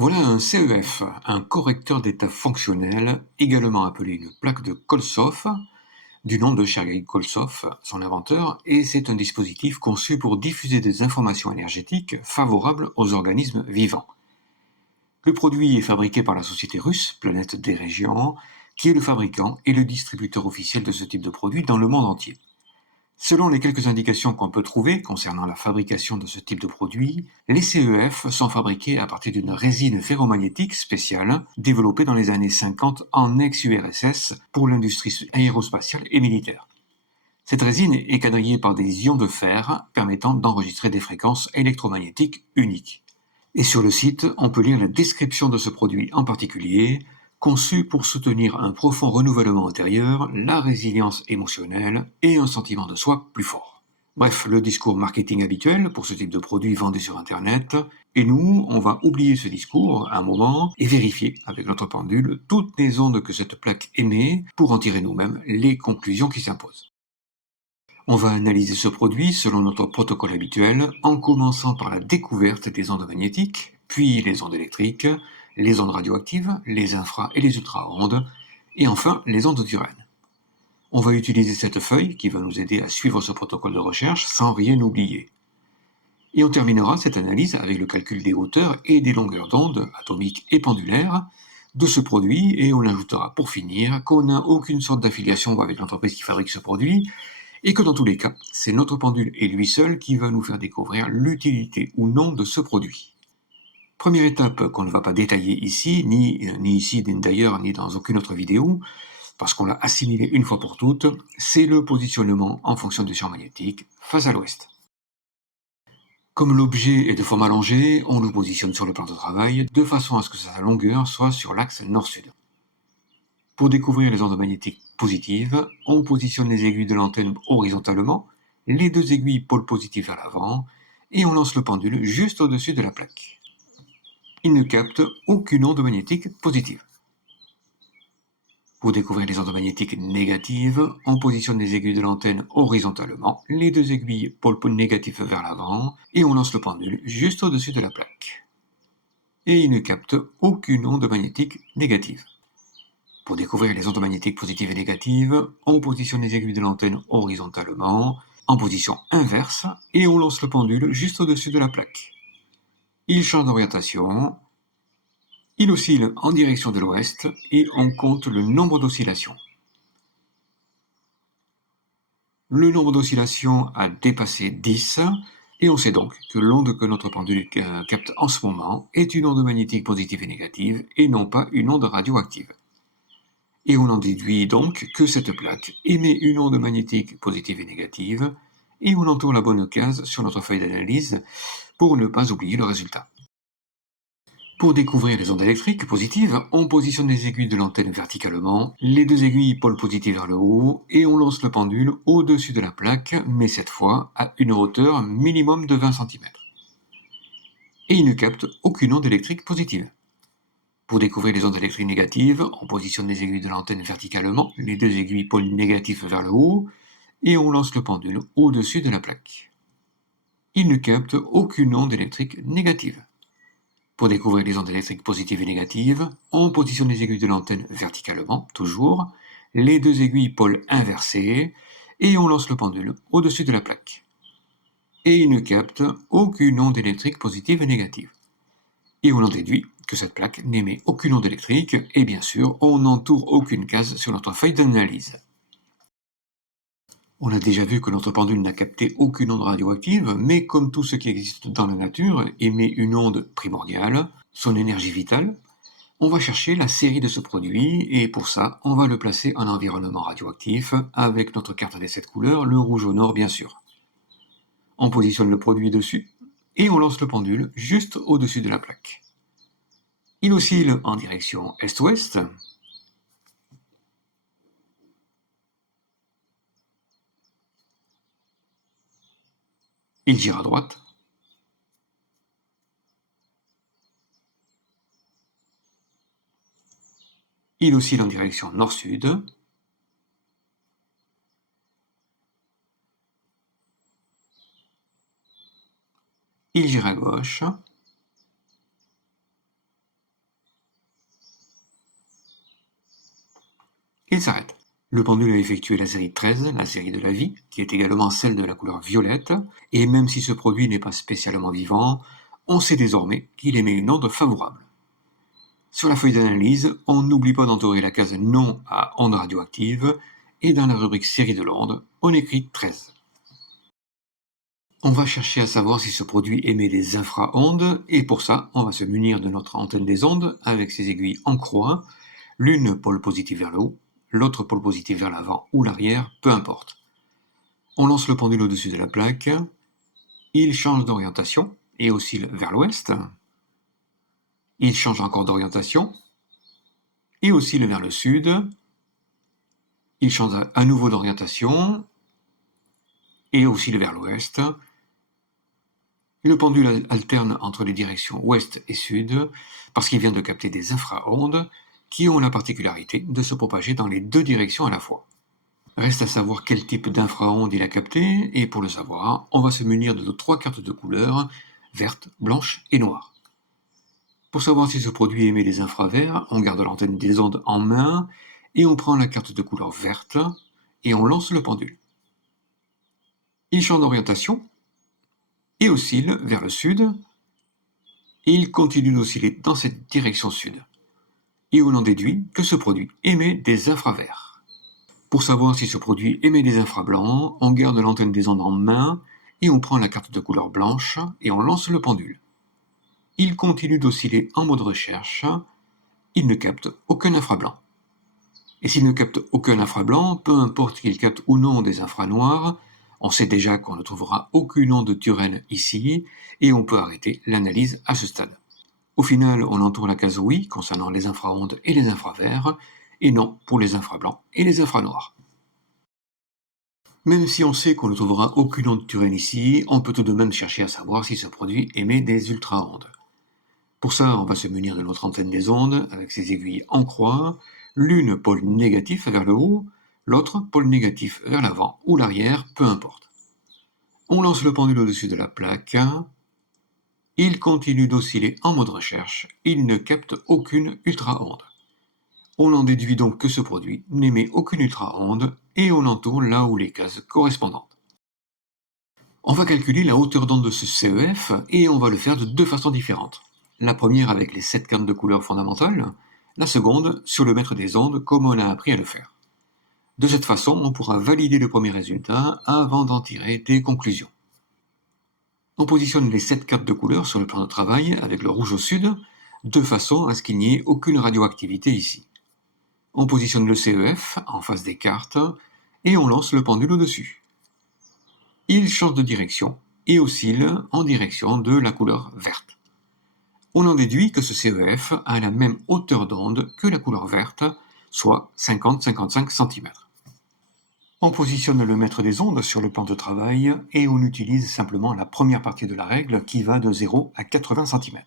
Voilà un CEF, un correcteur d'état fonctionnel, également appelé une plaque de Kolsov, du nom de Sergei Kolsov, son inventeur, et c'est un dispositif conçu pour diffuser des informations énergétiques favorables aux organismes vivants. Le produit est fabriqué par la société russe Planète des Régions, qui est le fabricant et le distributeur officiel de ce type de produit dans le monde entier. Selon les quelques indications qu'on peut trouver concernant la fabrication de ce type de produit, les CEF sont fabriqués à partir d'une résine ferromagnétique spéciale développée dans les années 50 en ex-URSS pour l'industrie aérospatiale et militaire. Cette résine est quadrillée par des ions de fer permettant d'enregistrer des fréquences électromagnétiques uniques. Et sur le site, on peut lire la description de ce produit en particulier, conçu pour soutenir un profond renouvellement intérieur, la résilience émotionnelle et un sentiment de soi plus fort. Bref, le discours marketing habituel pour ce type de produit vendu sur Internet, et nous, on va oublier ce discours un moment et vérifier avec notre pendule toutes les ondes que cette plaque émet pour en tirer nous-mêmes les conclusions qui s'imposent. On va analyser ce produit selon notre protocole habituel, en commençant par la découverte des ondes magnétiques, puis les ondes électriques, les ondes radioactives, les infra- et les ultra-ondes, et enfin les ondes d'urène. On va utiliser cette feuille qui va nous aider à suivre ce protocole de recherche sans rien oublier. Et on terminera cette analyse avec le calcul des hauteurs et des longueurs d'onde, atomiques et pendulaires, de ce produit, et on ajoutera pour finir qu'on n'a aucune sorte d'affiliation avec l'entreprise qui fabrique ce produit, et que dans tous les cas, c'est notre pendule et lui seul qui va nous faire découvrir l'utilité ou non de ce produit. Première étape qu'on ne va pas détailler ici, ni ici, ni d'ailleurs, ni dans aucune autre vidéo, parce qu'on l'a assimilé une fois pour toutes, c'est le positionnement en fonction du champ magnétique face à l'ouest. Comme l'objet est de forme allongée, on le positionne sur le plan de travail de façon à ce que sa longueur soit sur l'axe nord-sud. Pour découvrir les ondes magnétiques positives, on positionne les aiguilles de l'antenne horizontalement, les deux aiguilles pôle positif vers l'avant, et on lance le pendule juste au-dessus de la plaque. Il ne capte aucune onde magnétique positive. Pour découvrir les ondes magnétiques négatives, on positionne les aiguilles de l'antenne horizontalement, les deux aiguilles pôle négatif vers l'avant, et on lance le pendule juste au-dessus de la plaque. Et il ne capte aucune onde magnétique négative. Pour découvrir les ondes magnétiques positives et négatives, on positionne les aiguilles de l'antenne horizontalement, en position inverse, et on lance le pendule juste au-dessus de la plaque. Il change d'orientation, il oscille en direction de l'ouest, et on compte le nombre d'oscillations. Le nombre d'oscillations a dépassé 10, et on sait donc que l'onde que notre pendule capte en ce moment est une onde magnétique positive et négative, et non pas une onde radioactive. Et on en déduit donc que cette plaque émet une onde magnétique positive et négative, et on entoure la bonne case sur notre feuille d'analyse pour ne pas oublier le résultat. Pour découvrir les ondes électriques positives, on positionne les aiguilles de l'antenne verticalement, les deux aiguilles pôle positif vers le haut, et on lance le pendule au-dessus de la plaque, mais cette fois à une hauteur minimum de 20 cm. Et il ne capte aucune onde électrique positive. Pour découvrir les ondes électriques négatives, on positionne les aiguilles de l'antenne verticalement, les deux aiguilles pôle négatif vers le haut, et on lance le pendule au-dessus de la plaque. Il ne capte aucune onde électrique négative. Pour découvrir les ondes électriques positives et négatives, on positionne les aiguilles de l'antenne verticalement, toujours, les deux aiguilles pôle inversées, et on lance le pendule au-dessus de la plaque. Et il ne capte aucune onde électrique positive et négative. Et on en déduit que cette plaque n'émet aucune onde électrique, et bien sûr, on n'entoure aucune case sur notre feuille d'analyse. On a déjà vu que notre pendule n'a capté aucune onde radioactive, mais comme tout ce qui existe dans la nature émet une onde primordiale, son énergie vitale, on va chercher la série de ce produit, et pour ça, on va le placer en environnement radioactif, avec notre carte des 7 couleurs, le rouge au nord bien sûr. On positionne le produit dessus, et on lance le pendule juste au-dessus de la plaque. Il oscille en direction est-ouest. Il gire à droite. Il oscille en direction nord-sud. Il gire à gauche. il s'arrête. Le pendule a effectué la série 13, la série de la vie, qui est également celle de la couleur violette, et même si ce produit n'est pas spécialement vivant, on sait désormais qu'il émet une onde favorable. Sur la feuille d'analyse, on n'oublie pas d'entourer la case non à ondes radioactives, et dans la rubrique série de l'onde, on écrit 13. On va chercher à savoir si ce produit émet des infraondes, et pour ça, on va se munir de notre antenne des ondes avec ses aiguilles en croix, l'une pôle positif vers le haut, l'autre pôle positif vers l'avant ou l'arrière, peu importe. On lance le pendule au-dessus de la plaque, il change d'orientation et oscille vers l'ouest, il change encore d'orientation et oscille vers le sud, il change à nouveau d'orientation et oscille vers l'ouest. Le pendule alterne entre les directions ouest et sud parce qu'il vient de capter des infraondes qui ont la particularité de se propager dans les deux directions à la fois. Reste à savoir quel type d'infraonde il a capté, et pour le savoir, on va se munir de nos 3 cartes de couleurs, verte, blanche et noire. Pour savoir si ce produit émet des infraverts, on garde l'antenne des ondes en main, et on prend la carte de couleur verte, et on lance le pendule. Il change d'orientation, et oscille vers le sud, et il continue d'osciller dans cette direction sud. Et on en déduit que ce produit émet des infraverts. Pour savoir si ce produit émet des infrablancs, on garde l'antenne des ondes en main et on prend la carte de couleur blanche et on lance le pendule. Il continue d'osciller en mode recherche, il ne capte aucun infrablanc. Et s'il ne capte aucun infrablanc, peu importe qu'il capte ou non des infranoirs, on sait déjà qu'on ne trouvera aucune onde de Turenne ici et on peut arrêter l'analyse à ce stade. Au final, on entoure la case oui concernant les infraondes et les infraverts, et non pour les infrablancs et les infranoirs. Même si on sait qu'on ne trouvera aucune onde Turenne ici, on peut tout de même chercher à savoir si ce produit émet des ultraondes. Pour ça, on va se munir de notre antenne des ondes avec ses aiguilles en croix, l'une pôle négatif vers le haut, l'autre pôle négatif vers l'avant ou l'arrière, peu importe. On lance le pendule au-dessus de la plaque. Il continue d'osciller en mode recherche, il ne capte aucune ultra-onde. On en déduit donc que ce produit n'émet aucune ultra-onde et on entoure là où les cases correspondantes. On va calculer la hauteur d'onde de ce CEF et on va le faire de 2 façons différentes. La première avec les 7 cartes de couleurs fondamentales, la seconde sur le mètre des ondes comme on a appris à le faire. De cette façon, on pourra valider le premier résultat avant d'en tirer des conclusions. On positionne les 7 cartes de couleurs sur le plan de travail avec le rouge au sud, de façon à ce qu'il n'y ait aucune radioactivité ici. On positionne le CEF en face des cartes et on lance le pendule au-dessus. Il change de direction et oscille en direction de la couleur verte. On en déduit que ce CEF a la même hauteur d'onde que la couleur verte, soit 50-55 cm. On positionne le mètre des ondes sur le plan de travail et on utilise simplement la première partie de la règle qui va de 0 à 80 cm.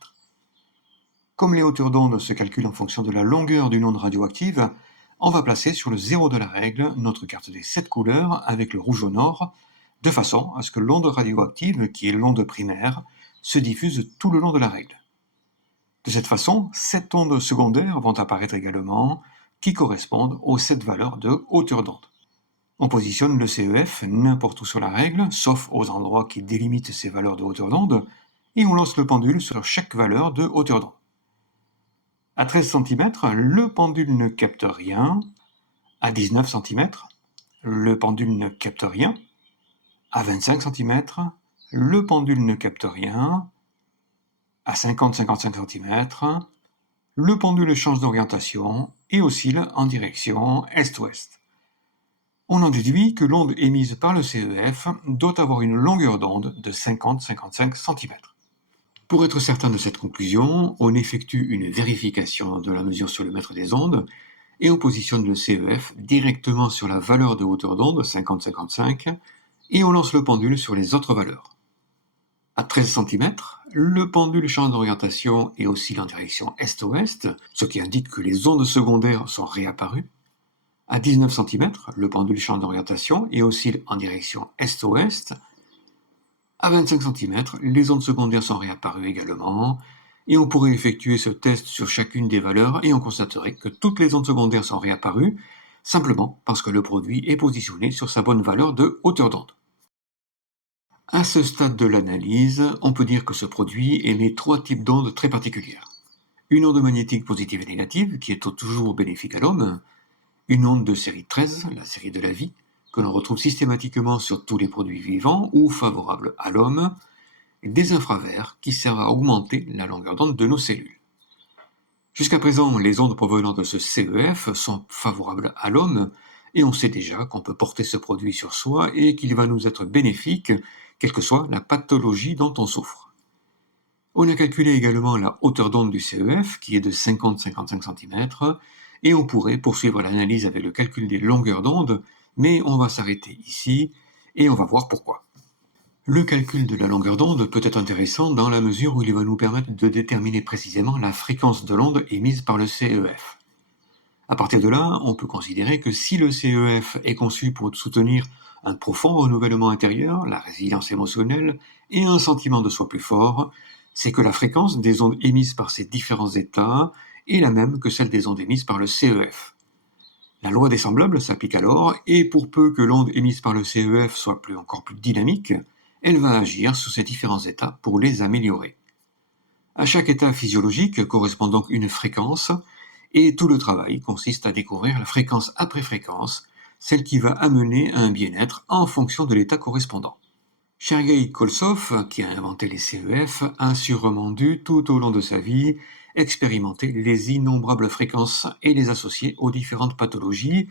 Comme les hauteurs d'onde se calculent en fonction de la longueur d'une onde radioactive, on va placer sur le 0 de la règle notre carte des 7 couleurs avec le rouge au nord, de façon à ce que l'onde radioactive, qui est l'onde primaire, se diffuse tout le long de la règle. De cette façon, 7 ondes secondaires vont apparaître également, qui correspondent aux 7 valeurs de hauteur d'onde. On positionne le CEF n'importe où sur la règle, sauf aux endroits qui délimitent ces valeurs de hauteur d'onde, et on lance le pendule sur chaque valeur de hauteur d'onde. À 13 cm, le pendule ne capte rien. À 19 cm, le pendule ne capte rien. À 25 cm, le pendule ne capte rien. À 50-55 cm, le pendule change d'orientation et oscille en direction est-ouest. On en déduit que l'onde émise par le CEF doit avoir une longueur d'onde de 50-55 cm. Pour être certain de cette conclusion, on effectue une vérification de la mesure sur le mètre des ondes et on positionne le CEF directement sur la valeur de hauteur d'onde 50-55 et on lance le pendule sur les autres valeurs. À 13 cm, le pendule change d'orientation et oscille en direction est-ouest, ce qui indique que les ondes secondaires sont réapparues. À 19 cm, le pendule change d'orientation et oscille en direction est-ouest. À 25 cm, les ondes secondaires sont réapparues également, et on pourrait effectuer ce test sur chacune des valeurs et on constaterait que toutes les ondes secondaires sont réapparues, simplement parce que le produit est positionné sur sa bonne valeur de hauteur d'onde. À ce stade de l'analyse, on peut dire que ce produit émet 3 types d'ondes très particulières. Une onde magnétique positive et négative, qui est toujours bénéfique à l'homme, une onde de série 13, la série de la vie, que l'on retrouve systématiquement sur tous les produits vivants ou favorables à l'homme, et des infraverts qui servent à augmenter la longueur d'onde de nos cellules. Jusqu'à présent, les ondes provenant de ce CEF sont favorables à l'homme, et on sait déjà qu'on peut porter ce produit sur soi et qu'il va nous être bénéfique, quelle que soit la pathologie dont on souffre. On a calculé également la hauteur d'onde du CEF, qui est de 50-55 cm, et on pourrait poursuivre l'analyse avec le calcul des longueurs d'onde, mais on va s'arrêter ici, et on va voir pourquoi. Le calcul de la longueur d'onde peut être intéressant dans la mesure où il va nous permettre de déterminer précisément la fréquence de l'onde émise par le CEF. À partir de là, on peut considérer que si le CEF est conçu pour soutenir un profond renouvellement intérieur, la résilience émotionnelle et un sentiment de soi plus fort, c'est que la fréquence des ondes émises par ces différents états est la même que celle des ondes émises par le CEF. La loi des semblables s'applique alors, et pour peu que l'onde émise par le CEF soit encore plus dynamique, elle va agir sur ces différents états pour les améliorer. À chaque état physiologique correspond donc une fréquence, et tout le travail consiste à découvrir la fréquence après fréquence, celle qui va amener à un bien-être en fonction de l'état correspondant. Sergei Kolsov, qui a inventé les CEF, a sûrement dû, tout au long de sa vie, expérimenter les innombrables fréquences et les associer aux différentes pathologies,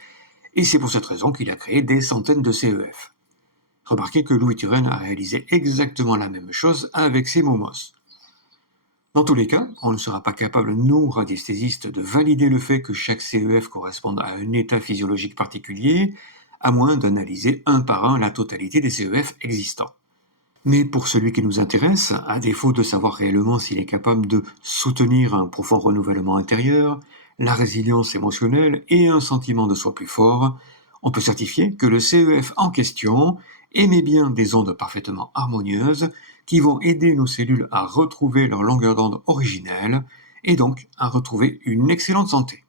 et c'est pour cette raison qu'il a créé des centaines de CEF. Remarquez que Louis Turenne a réalisé exactement la même chose avec ses momos. Dans tous les cas, on ne sera pas capable, nous, radiesthésistes, de valider le fait que chaque CEF corresponde à un état physiologique particulier, à moins d'analyser un par un la totalité des CEF existants. Mais pour celui qui nous intéresse, à défaut de savoir réellement s'il est capable de soutenir un profond renouvellement intérieur, la résilience émotionnelle et un sentiment de soi plus fort, on peut certifier que le CEF en question émet bien des ondes parfaitement harmonieuses qui vont aider nos cellules à retrouver leur longueur d'onde originelle et donc à retrouver une excellente santé.